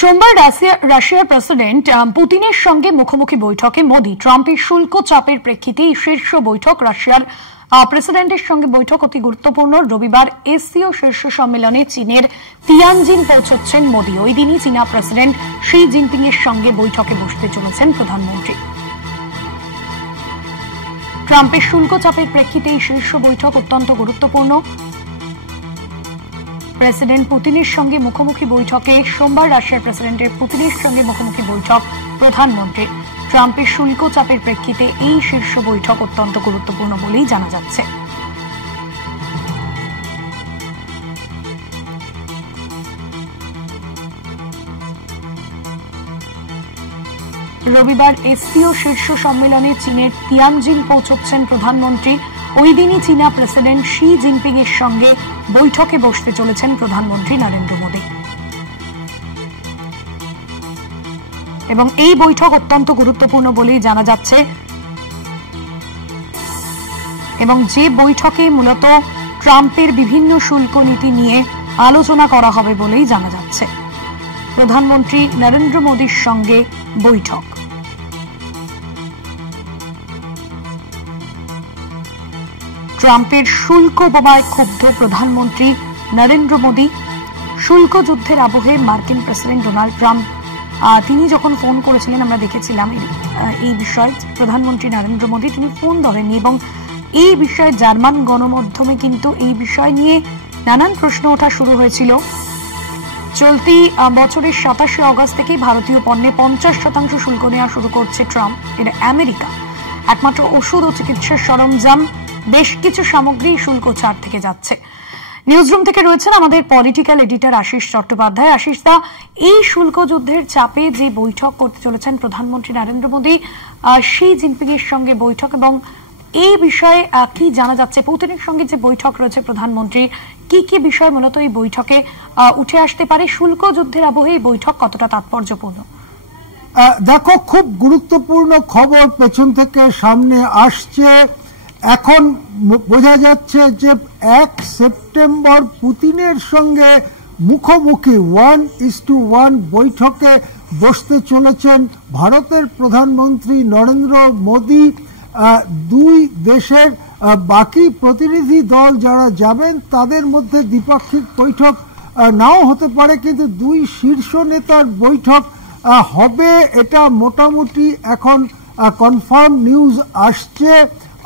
সোমবার রাশিয়ার প্রেসিডেন্ট পুতিনের সঙ্গে মুখোমুখি বৈঠকে মোদি ট্রাম্পের শুল্ক চাপের প্রেক্ষিতে শীর্ষ বৈঠক রাশিয়ার প্রেসিডেন্টের সঙ্গে বৈঠক অতি গুরুত্বপূর্ণ। রবিবার এসসিও শীর্ষ সম্মেলনে চীনের তিয়ানজিন পৌঁছচ্ছেন মোদি। ওই দিনই চীনা প্রেসিডেন্ট শি জিনপিং এর সঙ্গে বৈঠকে বসতে চলেছেন প্রধানমন্ত্রী। ট্রাম্পের শুল্ক চাপের প্রেক্ষিতে এই শীর্ষ বৈঠক অত্যন্ত গুরুত্বপূর্ণ। প্রেসিডেন্ট পুতিনের সঙ্গে মুখোমুখি বৈঠকে সোমবার রাশিয়ার প্রেসিডেন্টের পুতিনের সঙ্গে মুখোমুখি বৈঠক প্রধানমন্ত্রী। ট্রাম্পের শুল্ক চাপের প্রেক্ষিতে এই শীর্ষ বৈঠক অত্যন্ত গুরুত্বপূর্ণ বলেই জানা যাচ্ছে। রবিবার এসসিও শীর্ষ সম্মেলনে চীনের তিয়ানজিন পৌঁছচ্ছেন প্রধানমন্ত্রী। ওই দিনই চীনা প্রেসিডেন্ট শি জিনপিং এর সঙ্গে বৈঠকে বসতে চলেছেন প্রধানমন্ত্রী নরেন্দ্র মোদী। এবং এই বৈঠক অত্যন্ত গুরুত্বপূর্ণ বলেই জানা যাচ্ছে এবং যে বৈঠকে মূলত ট্রাম্পের বিভিন্ন শুল্ক নীতি নিয়ে আলোচনা করা হবে বলেই জানা যাচ্ছে। প্রধানমন্ত্রী নরেন্দ্র মোদীর সঙ্গে বৈঠক। ট্রাম্পের শুল্ক বোমায় ক্ষুব্ধ প্রধানমন্ত্রী নরেন্দ্র মোদী। শুল্ক যুদ্ধের আবহে মার্কিন প্রেসিডেন্ট ডোনাল্ড ট্রাম্প তিনি যখন ফোন করেছিলেন আমরা দেখেছিলাম এই বিষয়ে প্রধানমন্ত্রী নরেন্দ্র মোদী তিনি ফোন ধরেননি এবং এই বিষয়ে জার্মান গণমাধ্যমে কিন্তু এই বিষয় নিয়ে নানান প্রশ্ন ওঠা শুরু হয়েছিল। চলতি বছরের 27 অগস্ট থেকে ভারতীয় পণ্যে 50% শুল্ক নেওয়া শুরু করছে ট্রাম্প। এটা আমেরিকা। একমাত্র ওষুধ ও চিকিৎসার সরঞ্জাম বেশ কিছু সামগ্রী শুল্ক ছাড় থেকে যাচ্ছে। নিউজরুম থেকে রয়েছেন আমাদের পলিটিক্যাল এডিটর আশিস চট্টোপাধ্যায়। আশিস দা, এই শুল্ক যুদ্ধের চাপে যে বৈঠক করতে চলেছেন প্রধানমন্ত্রী নরেন্দ্র মোদী শি জিনপিং এর সঙ্গে বৈঠক, এবং এই বিষয়ে কি জানা যাচ্ছে? পুতিনের সঙ্গে যে বৈঠক রয়েছে প্রধানমন্ত্রী, কি কি বিষয় মূলত এই বৈঠকে উঠে আসতে পারে? শুল্ক যুদ্ধের আবহে এই বৈঠক কতটা তাৎপর্যপূর্ণ? দেখো, খুব গুরুত্বপূর্ণ খবর পেছন থেকে সামনে আসছে। এখন বোঝা যাচ্ছে যে 1 সেপ্টেম্বর পুতিনের সঙ্গে মুখোমুখি 1:1 বৈঠকে বসতে চলেছেন ভারতের প্রধানমন্ত্রী নরেন্দ্র মোদী। দুই দেশের বাকি প্রতিনিধি দল যারা যাবেন তাদের মধ্যে দ্বিপাক্ষিক বৈঠক নাও হতে পারে, কিন্তু দুই শীর্ষ নেতার বৈঠক হবে, এটা মোটামুটি এখন কনফার্ম নিউজ আসছে।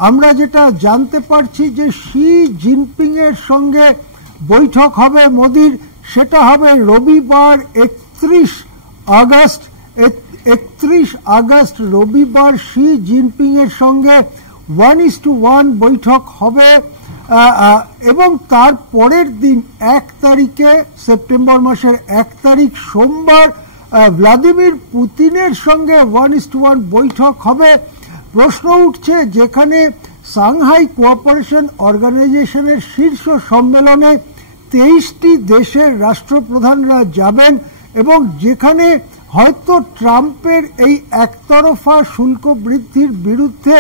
আমরা যেটা জানতে পারছি যে শি জিনপিং এর সঙ্গে বৈঠক হবে মোদির, সেটা হবে রবিবার 31 আগস্ট রবিবার শি জিনপিং এর সঙ্গে 1:1 বৈঠক হবে এবং তার পরের দিন 1 তারিখে সেপ্টেম্বর মাসের 1 তারিখ সোমবার ভ্লাদিমির পুতিনের সঙ্গে 1:1 বৈঠক হবে। প্রশ্ন উঠছে, যেখানে সাংহাই কোঅপারেশন অর্গানাইজেশনের শীর্ষ সম্মেলনে 23টি দেশের রাষ্ট্রপ্রধানরা যাবেন এবং যেখানে হয়তো ট্রাম্পের এই একতরফা শুল্ক বৃদ্ধির বিরুদ্ধে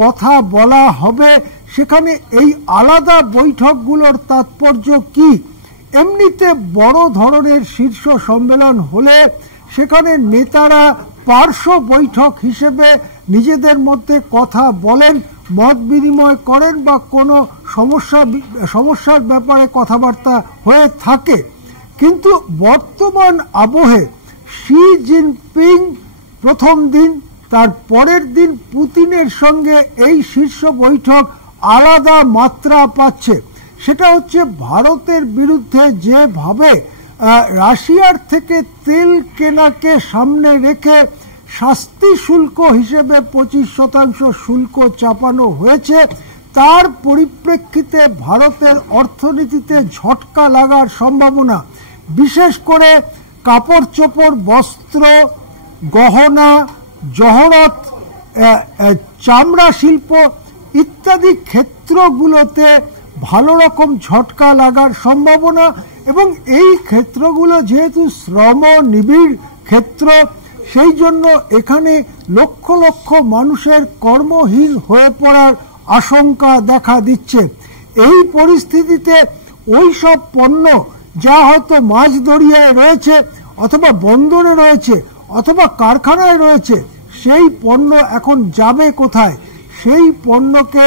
কথা বলা হবে, সেখানে এই আলাদা বৈঠকগুলোর তাৎপর্য কি? এমনিতে বড় ধরনের শীর্ষ সম্মেলন হলে সেখানে নেতারা পার্শ্ব বৈঠক হিসেবে নিজেদের মধ্যে কথা বলেন, মত বিনিময় করেন বা কোনো সমস্যার ব্যাপারে কথাবার্তা হয়ে থাকে। কিন্তু বর্তমান আবহে শি জিনপিং প্রথম দিন, তার পরের দিন পুতিনের সঙ্গে এই শীর্ষ বৈঠক আলাদা মাত্রা পাচ্ছে। সেটা হচ্ছে ভারতের বিরুদ্ধে যেভাবে রাশিয়ার থেকে তেল কেনাকে সামনে রেখে শাস্তি শুল্ক হিসেবে 25% শুল্ক চাপানো হয়েছে, তার পরিপ্রেক্ষিতে ভারতের অর্থনীতিতে ঝটকা লাগার সম্ভাবনা। বিশেষ করে কাপড় চোপড়, বস্ত্র, গহনা, জহরত, চামড়া শিল্প ইত্যাদি ক্ষেত্রগুলোতে ভালো রকম ঝটকা লাগার সম্ভাবনা। এবং এই ক্ষেত্রগুলো যেহেতু শ্রম নিবিড় ক্ষেত্র, সেই জন্য এখানে লক্ষ লক্ষ মানুষের কর্মহীন হয়ে পড়ার আশঙ্কা দেখা দিচ্ছে। এই পরিস্থিতিতে ওই সব পণ্য যা হয়তো মাঝ দরিয়ায় রয়েছে, অথবা বন্দরে রয়েছে অথবা কারখানায় রয়েছে, সেই পণ্য এখন যাবে কোথায়? সেই পণ্যকে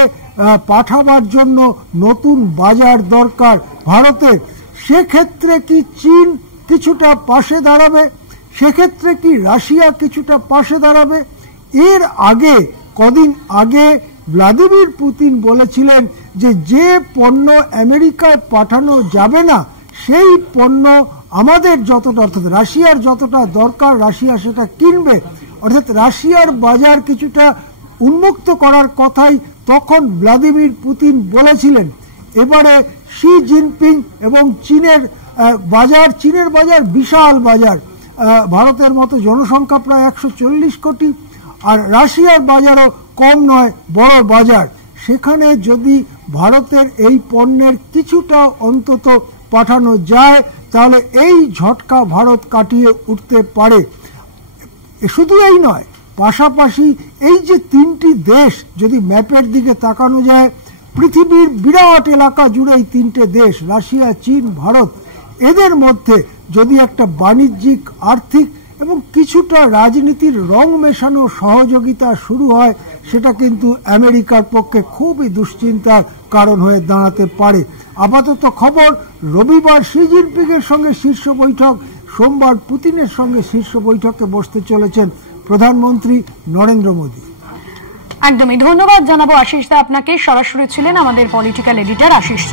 পাঠাবার জন্য নতুন বাজার দরকার ভারতের। সেক্ষেত্রে কি চীন কিছুটা পাশে দাঁড়াবে? সেক্ষেত্রে কি রাশিয়া কিছুটা পাশে দাঁড়াবে? এর আগে কদিন আগে ভ্লাদিমির পুতিন বলেছিলেন যে পণ্য আমেরিকায় পাঠানো যাবে না সেই পণ্য আমাদের যতটা, অর্থাৎ রাশিয়ার যতটা দরকার রাশিয়া সেটা কিনবে। অর্থাৎ রাশিয়ার বাজার কিছুটা উন্মুক্ত করার কথাই তখন ভ্লাদিমির পুতিন বলেছিলেন। এবারে শি জিনপিং এবং চীনের বাজার বিশাল বাজার, ভারতের মতো জনসংখ্যা প্রায় 140 কোটি, আর রাশিয়ার বাজারও কম নয়, বড় বাজার। সেখানে যদি ভারতের এই পণ্যের কিছুটা অন্তত পাঠানো যায় তাহলে এই ঝটকা ভারত কাটিয়ে উঠতে পারে। শুধু এই নয়, পাশাপাশি এই যে তিনটি দেশ, যদি ম্যাপের দিকে তাকানো যায়, পৃথিবীর বিরাট এলাকা জুড়ে এই তিনটে দেশ রাশিয়া, চীন, ভারত, এদের মধ্যে যদি একটা বাণিজ্যিক, আর্থিক এবং কিছুটা রাজনীতির রং মেশানো সহযোগিতা শুরু হয়, সেটা কিন্তু আমেরিকার পক্ষে খুবই দুশ্চিন্তার কারণ হয়ে দাঁড়াতে পারে। আপাতত খবর, রবিবার শি জিনপিং এর সঙ্গে শীর্ষ বৈঠক, সোমবার পুতিনের সঙ্গে শীর্ষ বৈঠকে বসতে চলেছেন প্রধানমন্ত্রী নরেন্দ্র মোদী। একদমই ধন্যবাদ জানাবো আশিস দা আপনাকে। সরাসরি ছিলেন আমাদের পলিটিক্যাল এডিটর আশিস।